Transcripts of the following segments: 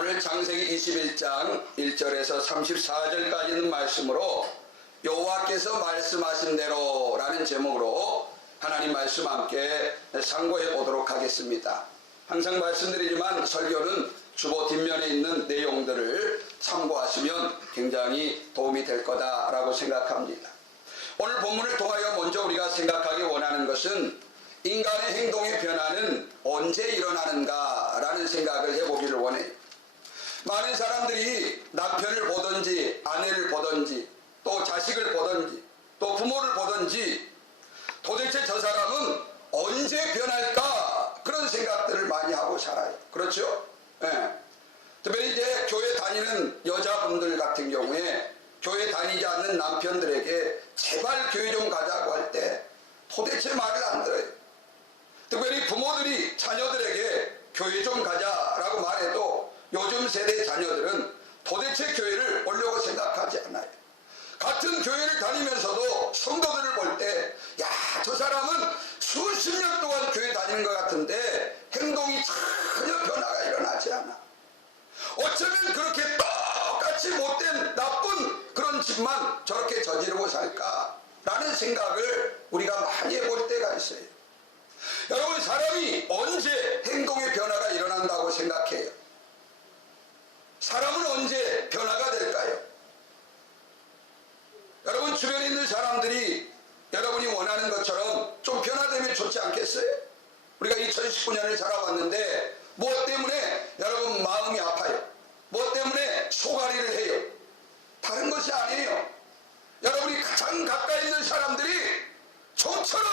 오늘 창세기 21장 1절에서 34절까지 있는 말씀으로 여호와께서 말씀하신 대로 라는 제목으로 하나님 말씀 함께 상고해 보도록 하겠습니다. 항상 말씀드리지만 설교는 주보 뒷면에 있는 내용들을 참고하시면 굉장히 도움이 될 거다라고 생각합니다. 오늘 본문을 통하여 먼저 우리가 생각하기 원하는 것은 인간의 행동의 변화는 언제 일어나는가 라는 생각을 해보기를 원해요. 많은 사람들이 남편을 보든지 아내를 보든지 또 자식을 보든지 또 부모를 보든지 도대체 저 사람은 언제 변할까 그런 생각들을 많이 하고 살아요. 그렇죠? 네. 특별히 이제 교회 다니는 여자분들 같은 경우에 교회 다니지 않는 남편들에게 제발 교회 좀 가자고 할 때 도대체 말을 안 들어요. 특별히 부모들이 자녀들에게 교회 좀 가자라고 말해도 요즘 세대 자녀들은 도대체 교회를 오려고 생각하지 않아요. 같은 교회를 다니면서도 성도들을 볼 때 야, 저 사람은 수십 년 동안 교회 다니는 것 같은데 행동이 전혀 변화가 일어나지 않아. 어쩌면 그렇게 똑같이 못된 나쁜 그런 짓만 저렇게 저지르고 살까라는 생각을 우리가 많이 해볼 때가 있어요. 여러분, 사람이 언제 행동의 변화가 일어난다고 생각해요? 사람은 언제 변화가 될까요? 여러분, 주변에 있는 사람들이 여러분이 원하는 것처럼 좀 변화되면 좋지 않겠어요? 우리가 2019년을 살아왔는데 무엇 때문에 여러분 마음이 아파요? 무엇 때문에 소가리를 해요? 다른 것이 아니에요. 여러분이 가장 가까이 있는 사람들이 좀처럼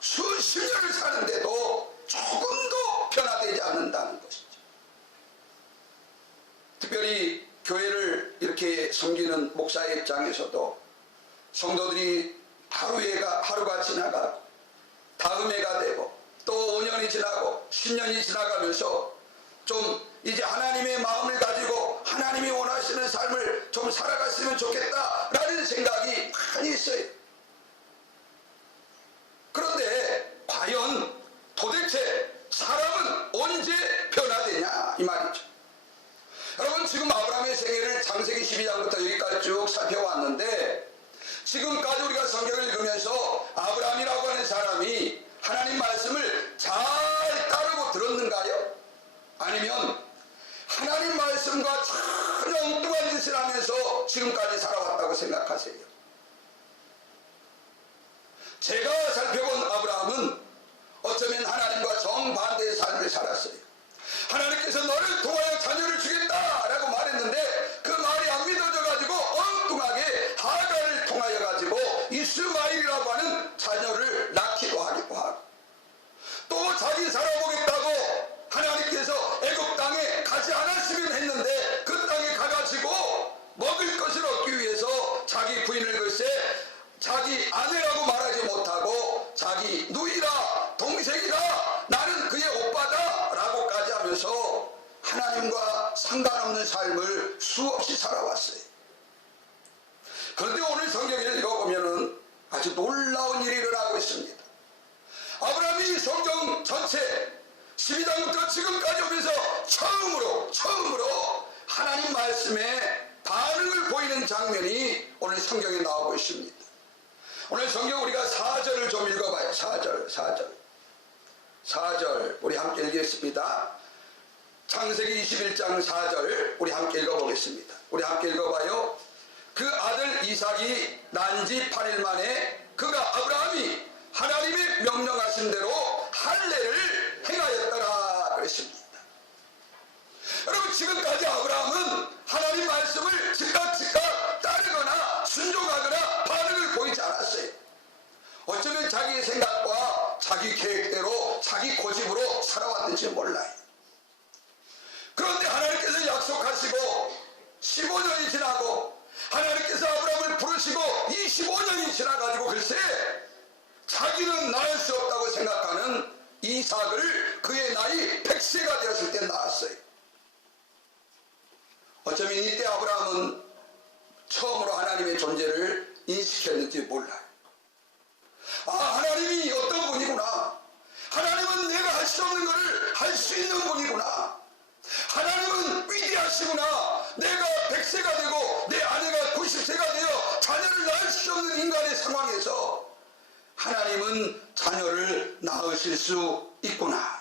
수십 년을 사는데도 조금도 변화되지 않는다는 것이죠. 특별히 교회를 이렇게 섬기는 목사의 입장에서도 성도들이 하루가 지나가고 다음 해가 되고 또 5년이 지나고 10년이 지나가면서 좀 이제 하나님의 마음을 가지고 하나님이 원하시는 삶을 좀 살아갔으면 좋겠다라는 생각이 많이 있어요. 그런데 과연 도대체 사람은 언제 변화되냐 이 말이죠. 여러분, 지금 아브라함의 생애를 창세기 12장부터 여기까지 쭉 살펴왔는데 지금까지 우리가 성경을 읽으면서 아브라함이라고 하는 사람이 하나님 말씀을 잘 따르고 들었는가요? 아니면 하나님 말씀과 전혀 엉뚱한 짓을 하면서 지금까지 살아왔다고 생각하세요? 제가 살펴본 아브라함은 어쩌면 하나님과 정반대의 삶을 살았어요. 하나님께서 너를 통하여 자녀를 주겠다라고 말했는데 그 말이 안 믿어져 가지고 엉뚱하게 하갈을 통하여 가지고 이스마엘이라고 하는 자녀를 낳기도 하기도 하고, 또 자기 살아보겠다고 하나님께서 애굽 땅에 가지 않았으면 했는데 그 땅에 가가지고 먹을 것을 얻기 위해서 자기 부인을 글쎄 자기 아내라고 말하지 못하고 자기 누이라 동생이라 나는 그의 오빠다 라고까지 하면서 하나님과 상관없는 삶을 수없이 살아왔어요. 그런데 오늘 성경을 읽어보면 아주 놀라운 일이 일어나고 있습니다. 아브라함이 성경 전체 12장부터 지금까지 오면서 처음으로 하나님 말씀에 반응을 보이는 장면이 오늘 성경에 나오고 있습니다. 오늘 성경 우리가 4절을 좀 읽어봐요. 4절 우리 함께 읽겠습니다. 창세기 21장 4절 우리 함께 읽어보겠습니다. 우리 함께 읽어봐요. 그 아들 이삭이 난 지 8일 만에 그가 아브라함이 하나님이 명령하신 대로 할례를 행하였더라 그랬습니다. 여러분, 지금까지 아브라함은 하나님 말씀을 즉각 따르거나 순종하거나 반응을 보이지 않았어요. 어쩌면 자기의 생각과 자기 계획대로 자기 고집으로 살아왔는지 몰라요. 그런데 하나님께서 약속하시고 15년이 지나고 하나님께서 아브라함을 부르시고 25년이 지나가지고 글쎄 자기는 낳을 수 없다고 생각하는 이삭을 그의 나이 100세가 되었을 때 낳았어요. 어쩌면 이때 아브라함은 처음으로 하나님의 존재를 인식했는지 몰라요. 아, 하나님이 어떤 분이구나. 하나님은 내가 할 수 없는 것을 할 수 있는 분이구나. 하나님은 위대하신 하시구나. 내가 100세가 되고 내 아내가 90세가 되어 자녀를 낳을 수 없는 인간의 상황에서 하나님은 자녀를 낳으실 수 있구나.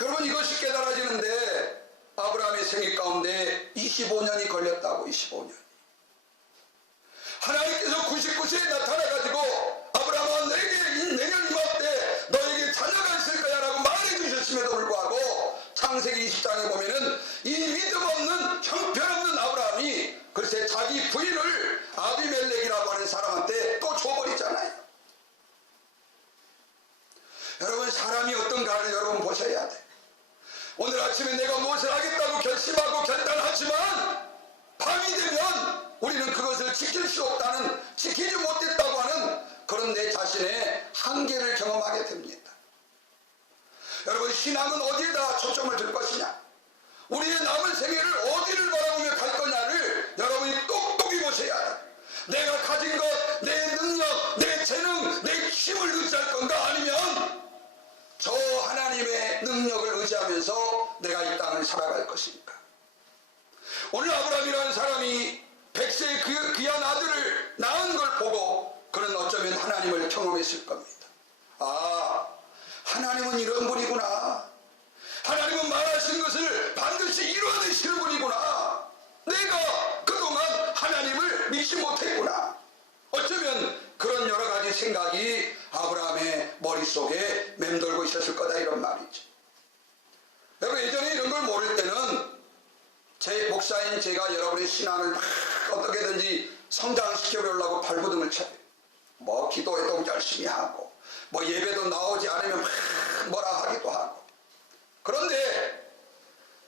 여러분, 이것이 깨달아지는데 아브라함의 생애 가운데 25년이 걸렸다고. 25년. 하나님께서 99세에 나타나가지고 아브라함아, 내게 내년 이맘때 너에게 자녀가 있을 거야 라고 말해주셨음에도 불구하고 창세기 20장에 보면은 이 믿음 없는 형편없는 아브라함이 글쎄 자기 부인을 아비멜렉이라고 하는 사람한테 또 줘버리잖아요. 여러분, 사람이 어떤가를 여러분 보셔야 돼. 오늘 아침에 내가 무엇을 하겠다고 결심하고 결단하지만 밤이 되면 우리는 그것을 지킬 수 없다는, 지키지 못했다고 하는 그런 내 자신의 한계를 경험하게 됩니다. 여러분, 신앙은 어디에다 초점을 둘 것이냐, 우리의 남은 생애를 어디를 바라보며 갈 거냐를 여러분이 똑똑히 보셔야 돼. 내가 가진 것, 내 능력, 내 재능, 내 힘을 의지할 건가, 아니면 저 하나님의 능력을 의지하면서 내가 이 땅을 살아갈 것입니까? 오늘 아브라함이라는 사람이 100세의 귀한 아들을 낳은 걸 보고 그는 어쩌면 하나님을 경험했을 겁니다. 아, 하나님은 이런 분이구나. 하나님은 말하신 것을 반드시 이루어내시는 분이구나. 내가 그동안 하나님을 믿지 못했구나. 어쩌면 그런 여러 가지 생각이 아브라함의 머릿속에 맴돌고 있었을 거다, 이런 말이죠. 여러분, 예전에 이런 걸 모를 때는 제 목사인 제가 여러분의 신앙을 막 어떻게든지 성장시켜 보려고 발버둥을 쳐요. 뭐 기도회도 열심히 하고 뭐 예배도 나오지 않으면 막 뭐라 하기도 하고. 그런데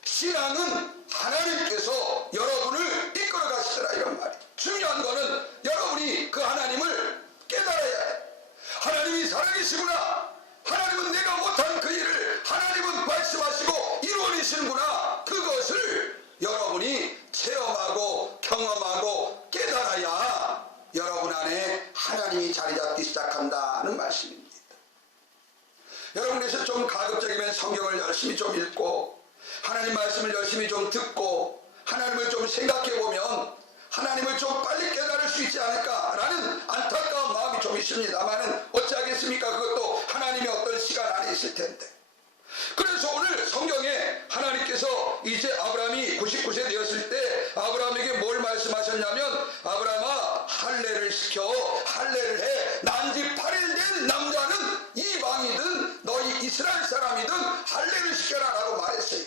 신앙은 하나님께서 여러분을 이끌어 가시더라, 이런 말이에요. 중요한 거는 여러분이 그 하나님을 깨달아야 돼. 하나님이 살아계시구나. 하나님은 내가 못한 그 일을 하나님은 말씀하시고 이루어내시는구나. 그것을 여러분이 체험하고 경험하고 깨달아야 여러분 안에 하나님이 자리 잡기 시작한다는 말씀입니다. 여러분께서 좀 가급적이면 성경을 열심히 좀 읽고 하나님 말씀을 열심히 좀 듣고 하나님을 좀 생각해 보면 하나님을 좀 빨리 깨달을 수 있지 않을까라는 안타까운 마음이 좀 있습니다만은 어찌하겠습니까? 그것도 하나님의 어떤 시간 안에 있을 텐데. 그래서 오늘 성경에 하나님께서 이제 아브라함이 99세 되었을 때 아브라함에게 뭘 말씀하셨냐면, 아브라함아, 할례를 시켜, 할례를 해. 난지 8일 된 남자는 이방이든 너희 이스라엘 사람이든 할례를 시켜라 라고 말했어요.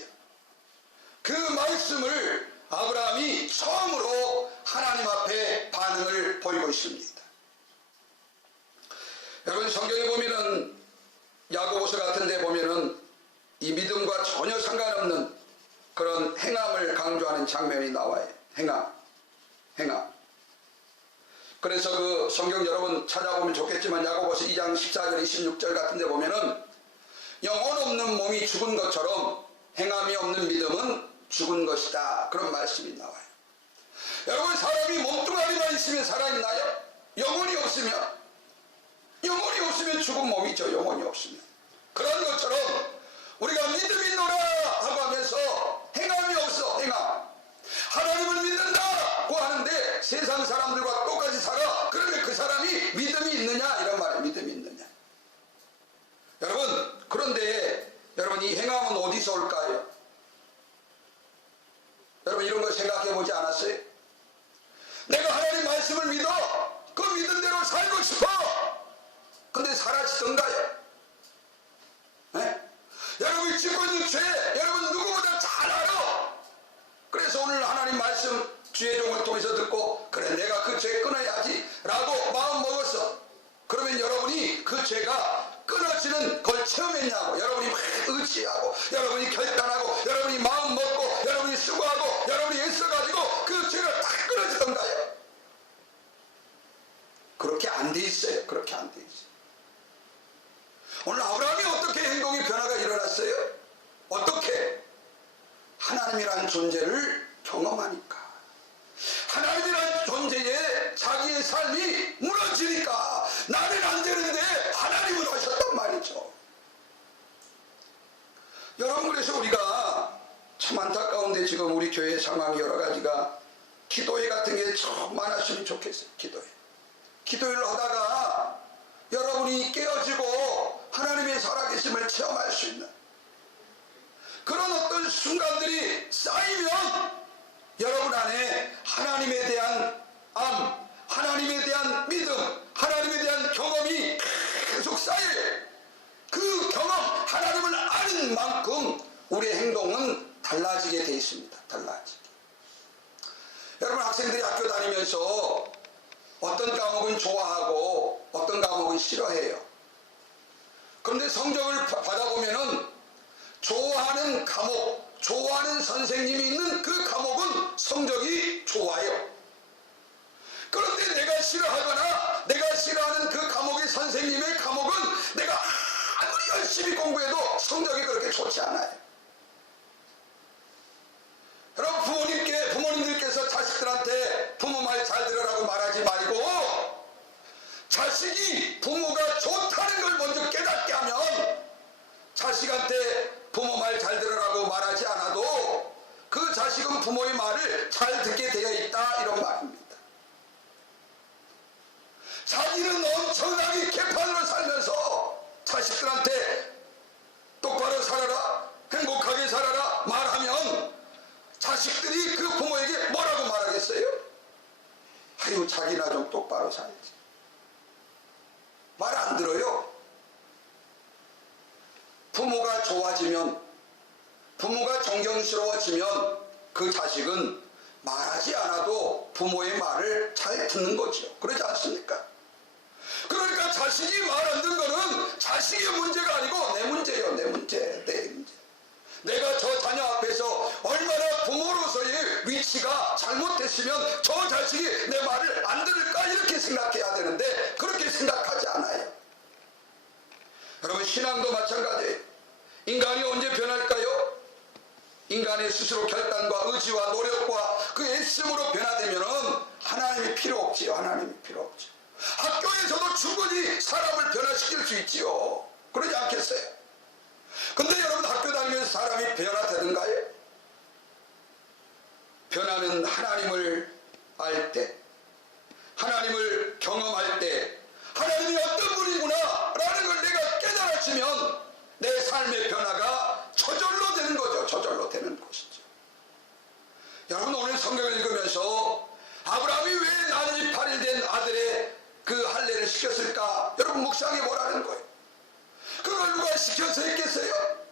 그 말씀을 아브라함이 처음으로 하나님 앞에 반응을 보이고 있습니다. 여러분, 성경에 보면은 야고보서 같은 데 보면은 이 믿음과 전혀 상관없는 그런 행함을 강조하는 장면이 나와요. 행함. 그래서 그 성경 여러분 찾아보면 좋겠지만 야고보서 2장 14절 26절 같은 데 보면은 영혼 없는 몸이 죽은 것처럼 행함이 없는 믿음은 죽은 것이다, 그런 말씀이 나와요. 여러분, 사람이 몸뚱아리만 있으면 살아있나요? 영혼이 없으면 죽은 몸이죠. 영혼이 없으면. 그런 것처럼 우리가 믿음이 있노라 하고 하면서 행함이 없어. 행함. 하나님을 믿는다고 하는데 세상 사람들과 똑같이 살아. 그러면 그 사람이 믿음이 있느냐, 이런 말이에요. 믿음이 있느냐. 여러분, 그런데 여러분, 이 행함은 어디서 올까요? 여러분, 이런 걸 생각해 보지 않았어요? 내가 하나님 말씀을 믿어. 그 믿은 대로 살고 싶어. 근데 사라지던가요? 네? 여러분이 짓고 있는 죄, 여러분 누구보다 잘 알아. 그래서 오늘 하나님 말씀 주의 종을 통해서 듣고, 그래, 내가 그 죄 끊어야지 라고 마음 먹었어. 그러면 여러분이 그 죄가 끊어지는 걸 체험했냐고, 여러분이 막 의지하고, 여러분이 결단하고, 여러분이 마음 먹고, 여러분이 수고하고, 여러분이 애써가지고 그 죄가 다 끊어지던가요? 그렇게 안 돼 있어요. 그렇게 안 돼 있어요. 오늘 아브라함이 어떻게 행동의 변화가 일어났어요? 어떻게? 하나님이라는 존재를 경험하니까. 하나님이라는 존재에 자기의 삶이 무너지니까 나는 안 되는데 하나님은 하셨단 말이죠. 여러분, 그래서 우리가 참 안타까운데 지금 우리 교회 상황 여러 가지가 기도회 같은 게 좀 많았으면 좋겠어요. 기도회를 하다가 여러분이 깨어지고 하나님의 살아계심을 체험할 수 있는 그런 어떤 순간들이 쌓이면 여러분 안에 하나님에 대한 암, 하나님에 대한 믿음, 하나님에 대한 경험이 계속 쌓여요. 그 경험, 하나님을 아는 만큼 우리의 행동은 달라지게 되어 있습니다. 달라지게. 여러분, 학생들이 학교 다니면서 어떤 과목은 좋아하고 어떤 과목은 싫어해요. 그런데 성적을 받아보면은 좋아하는 과목, 좋아하는 선생님이 있는 그 과목은 성적이 좋아요. 그런데 내가 싫어하거나 내가 싫어하는 그 과목의 선생님의 과목은 내가 아무리 열심히 공부해도 성적이 그렇게 좋지 않아요. 여러분, 부모님들께서 자식들한테 부모 말 잘 들으라고 말하지 말고 자식이 부모가 좋다는 걸 먼저 깨닫게 하면 자식한테 부모 말 잘 들으라고 말하지 않아도 그 자식은 부모의 말을 잘 듣게 되어 있다, 이런 말입니다. 자기는 엄청나게 개판으로 살면서 자식들한테 똑바로 살아라, 행복하게 살아라 말하면 자식들이 그 부모에게 뭐라고 말하겠어요? 아유, 자기나 좀 똑바로 살지. 말 안 들어요. 부모가 좋아지면, 부모가 존경스러워지면 그 자식은 말하지 않아도 부모의 말을 잘 듣는 거죠. 그러지 않습니까? 그러니까 자식이 말 안 듣는 거는 자식의 문제가 아니고 내 문제예요. 내 문제. 내가 저 자녀 앞에서 얼마나 부모로서의 위치가 잘못됐으면 저 자식이 내 말을 안 들을까, 이렇게 생각해야 되는데 그렇게 생각하지 않아요. 여러분, 신앙도 마찬가지예요. 인간이 언제 변할까요? 인간의 스스로 결단과 의지와 노력과 그 애씀으로 변화되면은 하나님이 필요 없지요. 하나님이 필요 없죠. 학교에서도 충분히 사람을 변화시킬 수 있지요. 그러지 않겠어요? 근데 여러분, 학교 다니면서 사람이 변화되는가요? 변화는 하나님을 알 때, 하나님을 경험할 때, 하나님이 어떤 분이구나 라는 걸 내가 깨달아지면 내 삶의 변화가 저절로 되는 거죠. 저절로 되는 것이죠. 여러분, 오늘 성경을 읽으면서 아브라함이 왜 난이 8일 된 아들의 그 할례를 시켰을까? 여러분, 묵상해 보라는 거예요. 그걸 누가 시켜서 했겠어요?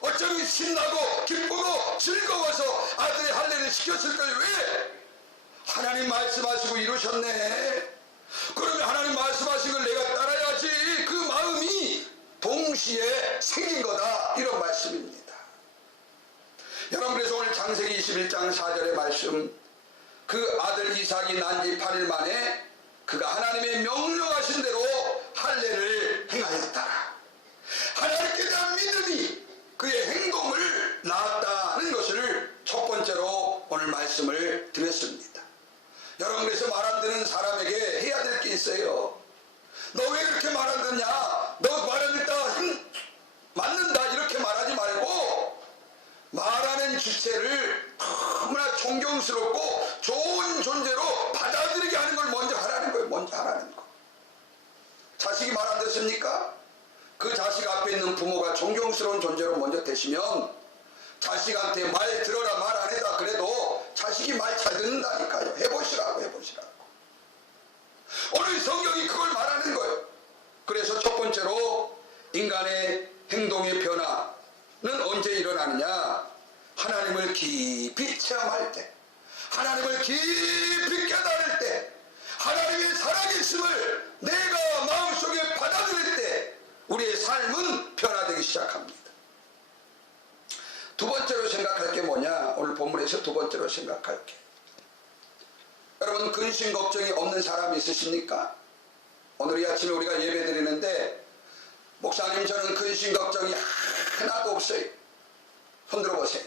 어쩌면 신나고 기쁘고 즐거워서 아들의 할례를 시켰을 거예요. 왜? 하나님 말씀하시고 이루셨네. 그러면 하나님 말씀하신 걸 내가 따라야지. 그 마음이 동시에 생긴 거다, 이런 말씀입니다. 여러분, 그래서 오늘 창세기 21장 4절의 말씀, 그 아들 이삭이 난 지 8일 만에 그가 하나님의 명령하신 대로 할례를 행하였다. 하나님께 대한 믿음이 그의 행동을 낳았다는 것을 첫 번째로 오늘 말씀을 드렸습니다. 여러분, 그래서 말 안 듣는 사람에게 해야 될 게 있어요. 너 왜 그렇게 말 안 듣냐? 너 말 안 듣다 맞는다, 이렇게 말하지 말고 말하는 주체를 너무나 존경스럽고 좋은 존재로 받아들이게 하는 걸 먼저 하라는 거예요. 먼저 하라는 거. 자식이 말 안 듣습니까? 그 자식 앞에 있는 부모가 존경스러운 존재로 먼저 되시면 자식한테 말 들어라 말 안 해라 그래도 자식이 말 잘 듣는다니까요. 해보시라고. 오늘 성경이 그걸 말하는 거예요. 그래서 첫 번째로 인간의 행동의 변화는 언제 일어나느냐? 하나님을 깊이 체험할 때, 하나님을 깊이 깨달을 때, 하나님의 살아계심을 내가 마음속에 받아들일 때 우리의 삶은 변화되기 시작합니다. 두 번째로 생각할 게 뭐냐? 오늘 본문에서 두 번째로 생각할 게, 여러분, 근심 걱정이 없는 사람이 있으십니까? 오늘 이 아침에 우리가 예배 드리는데 목사님, 저는 근심 걱정이 하나도 없어요. 손 들어보세요.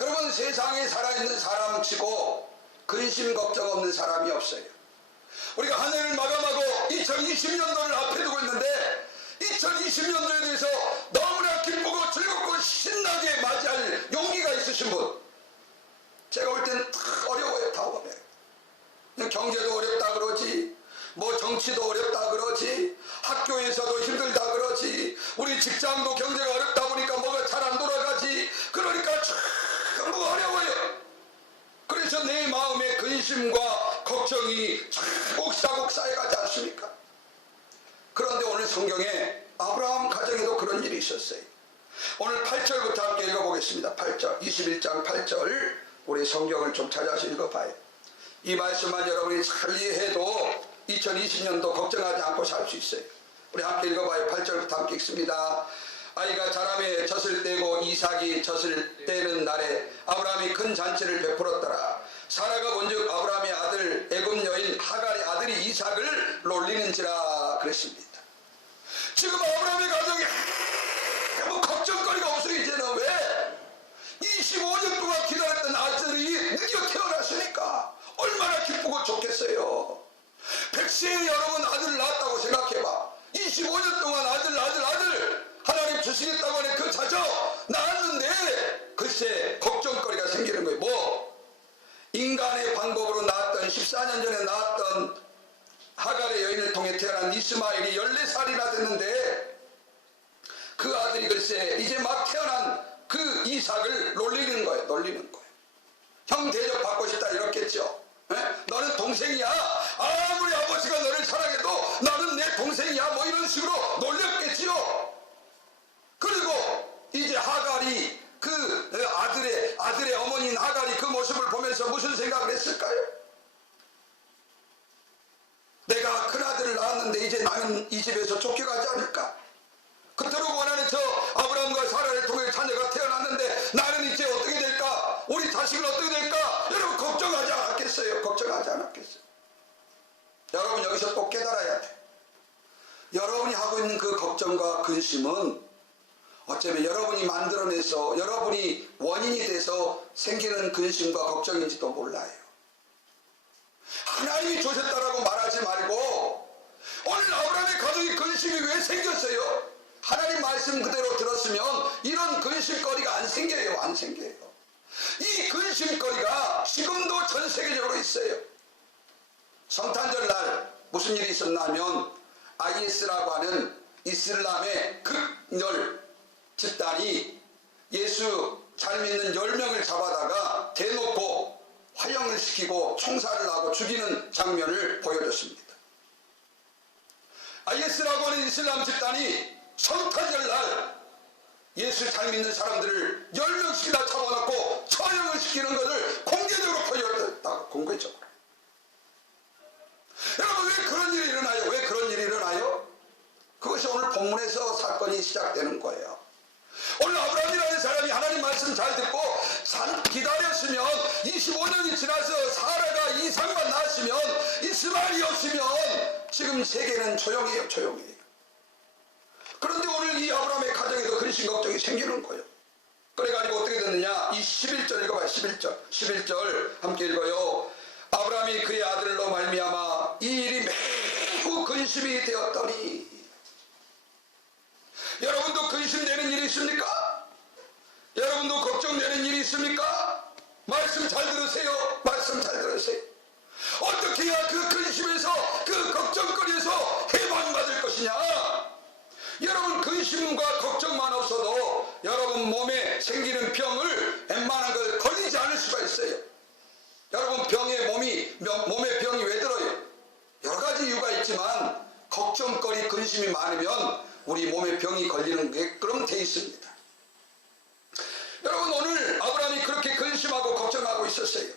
여러분, 세상에 살아있는 사람 치고 근심 걱정 없는 사람이 없어요. 우리가 한 해를 마감하고 2020년도를 앞에 두고 있는데 2020년도에 대해서 너무나 기쁘고 즐겁고 신나게 근심과 걱정이 차곡차곡 쌓여가지 않습니까? 그런데 오늘 성경에 아브라함 가정에도 그런 일이 있었어요. 오늘 8절부터 함께 읽어보겠습니다. 8절, 21장 8절, 우리 성경을 좀 찾아서 읽어봐요. 이 말씀만 여러분이 잘 이해해도 2020년도 걱정하지 않고 살 수 있어요. 우리 함께 읽어봐요. 8절부터 함께 읽습니다. 아이가 자라매 젖을 떼고 이삭이 젖을 떼는 날에 아브라함이 큰 잔치를 베풀었더라. 사라가 본즉 아브라함의 아들 애굽 여인 하갈의 아들이 이삭을 놀리는지라 그랬습니다. 지금 아브라함의 가정에 아무 걱정거리가 없어요. 이제는 왜? 25년 동안 기다렸던 아들이 드디어 태어났으니까 얼마나 기쁘고 좋겠어요. 100세에 여러분 아들을 낳았다고 생각해봐. 25년 동안 아들 하나님 주시겠다고 하는 그 자녀 낳았는데 글쎄 걱정거리가 생기는 거예요. 뭐? 인간의 방법으로 낳았던 14년 전에 낳았던 하갈의 여인을 통해 태어난 이스마엘이 14살이나 됐는데 그 아들이 글쎄 이제 막 태어난 그 이삭을 놀리는 거예요. 형 대접 받고 싶다 이렇겠죠. 너는 동생이야. 아무리 아버지가 너를 사랑해도 너는 내 동생이야. 뭐 이런 식으로 놀렸겠지요. 그리고 이제 하갈이 그 아들의 어머니인 하갈이 그 모습을 보면서 무슨 생각을 했을까요? 내가 큰아들을 낳았는데 이제 나는 이 집에서 쫓겨가지 않을까? 그토록 원하는 저 아브라함과 사라를 통해 자녀가 태어났는데 나는 이제 어떻게 될까? 우리 자식은 어떻게 될까? 여러분 걱정하지 않았겠어요? 걱정하지 않았겠어요? 여러분 여기서 꼭 깨달아야 돼. 여러분이 하고 있는 그 걱정과 근심은 어쩌면 여러분이 만들어내서 여러분이 원인이 돼서 생기는 근심과 걱정인지도 몰라요. 하나님이 주셨다라고 말하지 말고 오늘 아브라함의 가정에 근심이 왜 생겼어요? 하나님 말씀 그대로 들었으면 이런 근심거리가 안 생겨요. 이 근심거리가 지금도 전 세계적으로 있어요. 성탄절 날 무슨 일이 있었나 하면 IS라고 하는 이슬람의 극렬 집단이 예수 잘 믿는 10명을 잡아다가 대놓고 화형을 시키고 총살을 하고 죽이는 장면을 보여줬습니다. IS라고 하는 이슬람 집단이 성탄절 날 예수 잘 믿는 사람들을 10명씩이나 잡아놓고 처형을 시키는 것을 공개적으로 보여줬다고. 공개적으로. 여러분 왜 그런 일이 일어나요? 왜 그런 일이 일어나요? 그것이 오늘 본문에서 사건이 시작되는 거예요. 오늘 아브라함이라는 사람이 하나님 말씀 잘 듣고 잘 기다렸으면 25년이 지나서 사라가 이삭만 낳았으면 이스마엘이 없으면 지금 세계는 조용해요. 그런데 오늘 이 아브라함의 가정에도 근심 걱정이 생기는 거예요. 그래가지고 어떻게 됐느냐? 이 11절 읽어봐요. 11절 함께 읽어요. 아브라함이 그의 아들로 말미암아 이 일이 매우 근심이 되었더니. 여러분도 근심되는 일이 있습니까? 여러분도 걱정되는 일이 있습니까? 말씀 잘 들으세요. 어떻게 해야 그 근심에서 그 걱정거리에서 해방받을 것이냐? 여러분 근심과 걱정만 없어도 여러분 몸에 생기는 병을 웬만한 걸 걸리지 않을 수가 있어요. 여러분 몸에 병이 왜 들어요? 여러 가지 이유가 있지만 걱정거리 근심이 많으면 우리 몸에 병이 걸리는 게 그럼 돼 있습니다. 여러분 오늘 아브라함이 그렇게 근심하고 걱정하고 있었어요.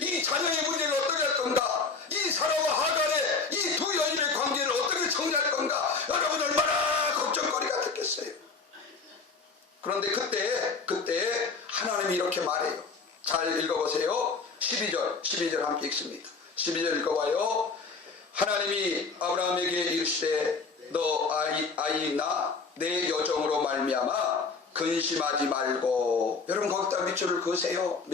이 자녀의 문제를 어떻게 할 건가? 이 사라와 하갈의 이 두 여인의 관계를 어떻게 정리할 건가? 여러분 얼마나 걱정거리가 됐겠어요. 그런데 그때 하나님이 이렇게 말해요. 잘 읽어보세요. 12절 함께 읽습니다. 12절 읽어봐요. 하나님이 아브라함에게 이르시되 너 아이나 내 여종으로 말미암아 근심하지 말고. 여러분 거기다 밑줄을 그으세요.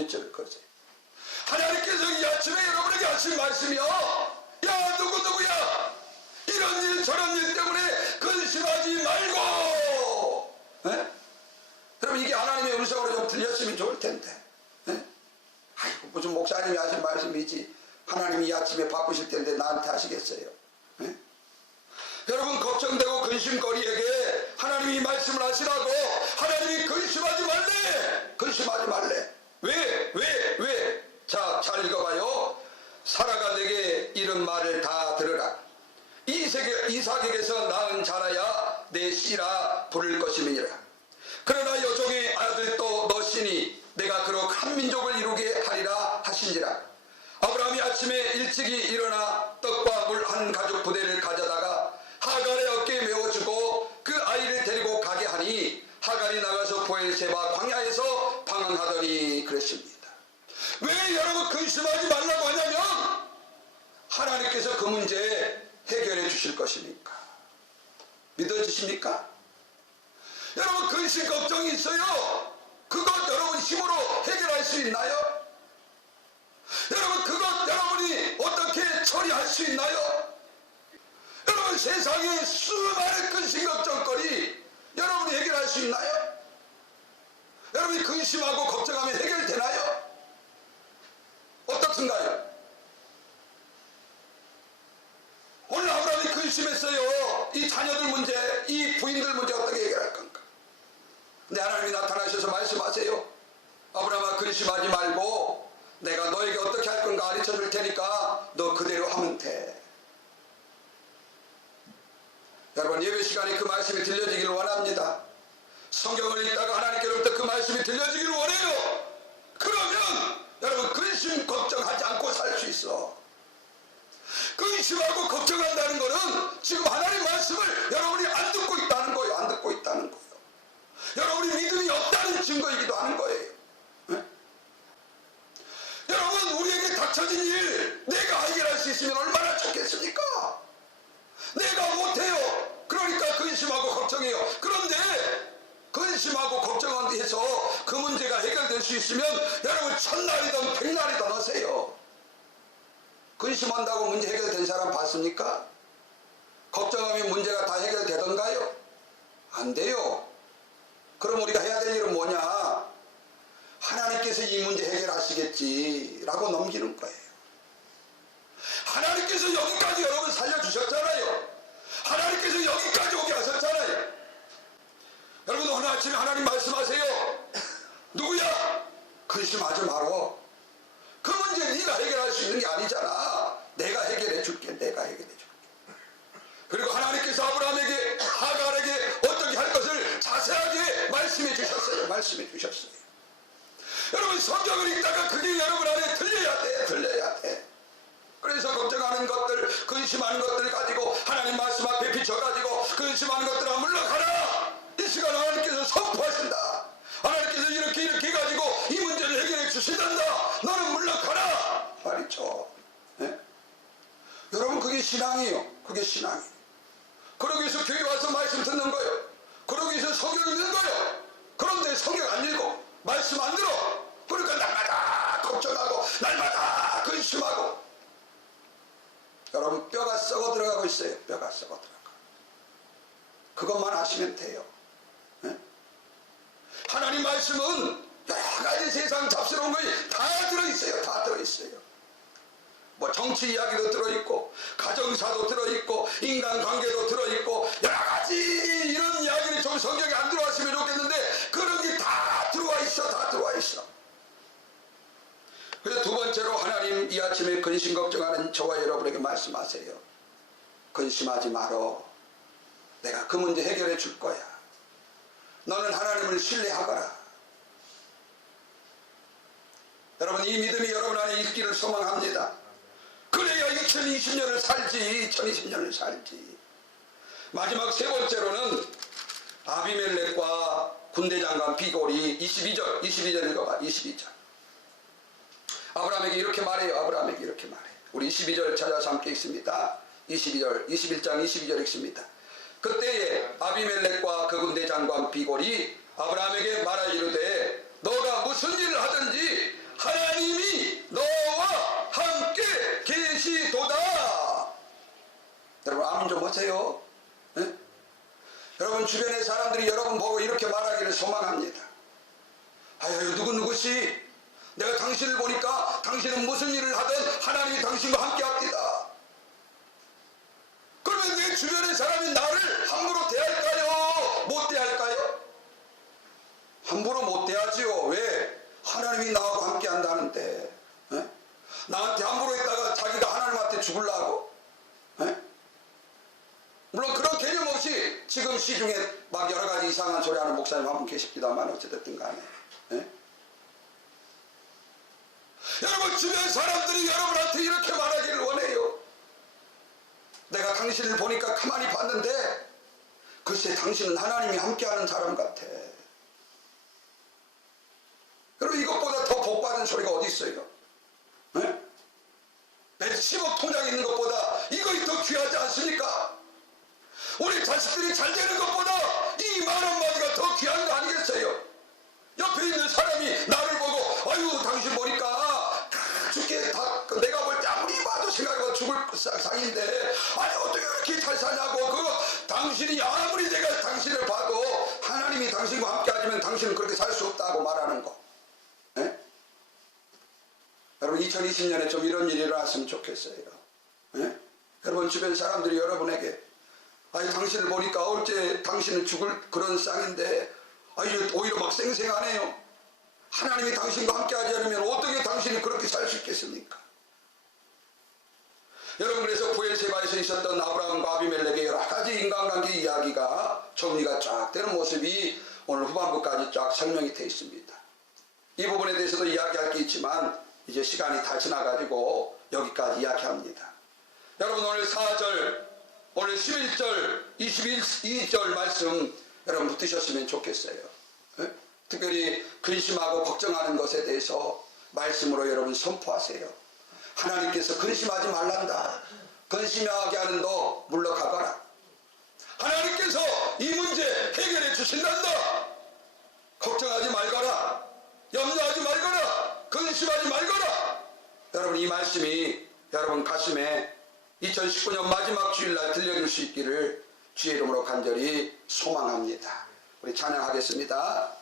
하나님께서 이 아침에 여러분에게 하신 말씀이요. 야 누구야 이런 일 저런 일 때문에 근심하지 말고. 여러분 이게 하나님의 음성으로 좀 들렸으면 좋을 텐데. 아이고 무슨 목사님이 하신 말씀이지 하나님이 이 아침에 바쁘실 텐데 나한테 하시겠어요? 여러분 걱정되고 근심거리에게 하나님이 말씀을 하시라고. 하나님이 근심하지 말래. 왜? 자, 잘 읽어봐요. 이삭에게서 낳은 자라야 내 씨라 부를 것임이니라. 그러나 여종의 아들도 너시니 내가 그로 한 민족을 이루게 하리라 하신지라. 아브라함이 아침에 일찍이 일어나 떡과 물 한 가죽 부대를 가져다가 하갈의 어깨에 메워주고 그 아이를 데리고 가게 하니 하갈이 나가서 보엘세바 광야에서 방황하더니 그랬습니다. 왜 여러분 근심하지 말라고 하냐면 하나님께서 그 문제 해결해 주실 것이니까. 믿어지십니까? 여러분 근심 걱정이 있어요. 그것 여러분 힘으로 해결할 수 있나요? 여러분 그것 여러분이 어떻게 처리할 수 있나요? 여러분 세상에 수많은 근심 걱정거리 여러분이 해결할 수 있나요? 여러분이 근심하고 걱정하면 해결되나요? 어떻든가요? 오늘 아브라함이 근심했어요. 이 자녀들 문제, 이 부인들 문제 어떻게 해결할 건가? 근데 하나님이 나타나셔서 말씀하세요. 아브라함아 근심하지 말고 내가 너에게 어떻게 할 건가 가르쳐 줄 테니까 너 그대로 하면 돼. 여러분 예배 시간에 그 말씀이 들려지기를 원합니다. 성경을 읽다가 하나님께로부터 그 말씀이 들려지기를 원해요. 그러면 여러분 근심 걱정하지 않고 살 수 있어. 근심하고 걱정한다는 것은 지금 하나님 말씀을 여러분이 안 듣고 있다는 거예요. 안 듣고 있다는 거예요. 여러분이 믿음이 없다는 증거이기도 하는 거예요. 네? 여러분 우리에게 닥쳐진 일 내가 해결할 수 있으면 얼마나 좋겠습니까? 내가 못해요. 그러니까 근심하고 걱정해요. 그런데 근심하고 걱정해서 그 문제가 해결될 수 있으면 여러분 천날이든 백날이든 하세요. 근심한다고 문제 해결된 사람 봤습니까? 걱정하면 문제가 다 해결되던가요? 안 돼요. 그럼 우리가 해야 될 일은 뭐냐? 하나님께서 이 문제 해결하시겠지 라고 넘기는 거예요. 하나님께서 여기까지 여러분 살려주셨잖아요. 하나님께서 여기까지 오게 하셨잖아요. 여러분 오늘 아침에 하나님 말씀하세요. 누구야? 근심하지 말어. 그 문제 네가 해결할 수 있는 게 아니잖아. 내가 해결해 줄게. 내가 해결해 줄게. 그리고 하나님께서 아브라함에게 하갈에게 어떻게 할 것을 자세하게 말씀해 주셨어요. 말씀해 주셨어요. 여러분 성경을 읽다가 그게 여러분 안에 들려야 돼. 들려야 돼. 그래서 걱정하는 것들, 근심하는 것들 가지고 하나님 말씀 앞에 비춰가지고 근심하는 것들아 물러가라. 이 시간 하나님께서 선포하신다. 하나님께서 이렇게 해가지고 이 문제를 해결해 주시단다. 너는 물러가라 말이죠. 네? 여러분 그게 신앙이에요. 그게 신앙이에요. 그러기 위해서 교회 와서 말씀 듣는 거예요. 그러기 위해서 성경 읽는 거예요. 그런데 성경 안 읽고 말씀 안 들어. 그러니까 날마다 걱정하고 날마다 근심하고 여러분 뼈가 썩어 들어가고 있어요. 뼈가 썩어 들어가. 그것만 아시면 돼요. 네? 하나님 말씀은 여러 가지 세상 잡스러운 것이 다 들어있어요. 다 들어있어요. 뭐 정치 이야기도 들어있고 가정사도 들어있고 인간관계도 들어있고 여러 가지 이런 이야기를 좀 성경에 안 들어왔으면 좋겠는데 그런 게 다 들어와 있어. 다 들어와 있어. 그래서 두 번째로 하나님 이 아침에 근심 걱정하는 저와 여러분에게 말씀하세요. 근심하지 말어. 내가 그 문제 해결해 줄 거야. 너는 하나님을 신뢰하거라. 여러분 이 믿음이 여러분 안에 있기를 소망합니다. 그래야 2020년을 살지. 2020년을 살지. 마지막 세 번째로는 아비멜렉과 군대장관 비골이 22절 읽어봐. 22절. 아브라함에게 이렇게 말해요. 아브라함에게 이렇게 말해요. 우리 22절 찾아서 함께 읽습니다. 22절, 21장 22절 읽습니다. 그때에 아비멜렉과 그 군대 장관 비골이 아브라함에게 말하 이르되 너가 무슨 일을 하든지 하나님이 너와 함께 계시도다. 여러분 아멘 좀 하세요. 네? 여러분 주변의 사람들이 여러분 보고 이렇게 말하기를 소망합니다. 아유 누구시 내가 당신을 보니까 당신은 무슨 일을 하든 하나님이 당신과 함께 합니다. 그러면 내 주변의 사람이 나를 함부로 대할까요? 못 대할까요? 함부로 못 대하지요. 왜? 하나님이 나하고 함께 한다는데. 에? 나한테 함부로 했다가 자기가 하나님한테 죽으려고? 에? 물론 지금 시중에 막 여러 가지 이상한 소리 하는 목사님 한 분 계십니다만 어찌됐든 간에. 예? 여러분 주변 사람들이 여러분한테 이렇게 말하기를 원해요. 내가 당신을 보니까 가만히 봤는데 글쎄 당신은 하나님이 함께하는 사람 같아. 여러분 이것보다 더 복받은 소리가 어디 있어요? 예? 내 10억 통장에 있는 것보다 이것이 더 귀하지 않습니까? 우리 자식들이 잘 되는 것보다 이 만 원마디가 더 귀한 거 아니겠어요? 옆에 있는 사람이 나를 보고 아유 당신 보니까 죽게 다 내가 볼 때 아무리 봐도 생각해봐 죽을 상인데 아니 어떻게 이렇게 잘 사냐고. 그거 당신이 아무리 내가 당신을 봐도 하나님이 당신과 함께 하시면 당신은 그렇게 살 수 없다고 말하는 거. 예? 여러분 2020년에 좀 이런 일이 일어났으면 좋겠어요. 예? 여러분 주변 사람들이 여러분에게 아니 당신을 보니까 어째 당신은 죽을 그런 쌍인데 아니 오히려 막 생생하네요. 하나님이 당신과 함께 하지 않으면 어떻게 당신이 그렇게 살 수 있겠습니까? 여러분 그래서 부엘세바에서 있었던 아브라함과 아비멜렉의 여러 가지 인간관계 이야기가 정리가 쫙 되는 모습이 오늘 후반부까지 쫙 설명이 되어 있습니다. 이 부분에 대해서도 이야기할 게 있지만 이제 시간이 다 지나가지고 여기까지 이야기합니다. 여러분 오늘 4절 오늘 11절 22절 말씀 여러분 붙으셨으면 좋겠어요. 예? 특별히 근심하고 걱정하는 것에 대해서 말씀으로 여러분 선포하세요. 하나님께서 근심하지 말란다. 근심하게 하는 너 물러가거라. 하나님께서 이 문제 해결해 주신단다. 걱정하지 말거라. 염려하지 말거라. 근심하지 말거라. 여러분 이 말씀이 여러분 가슴에 2019년 마지막 주일날 들려줄 수 있기를 주의 이름으로 간절히 소망합니다. 우리 찬양하겠습니다.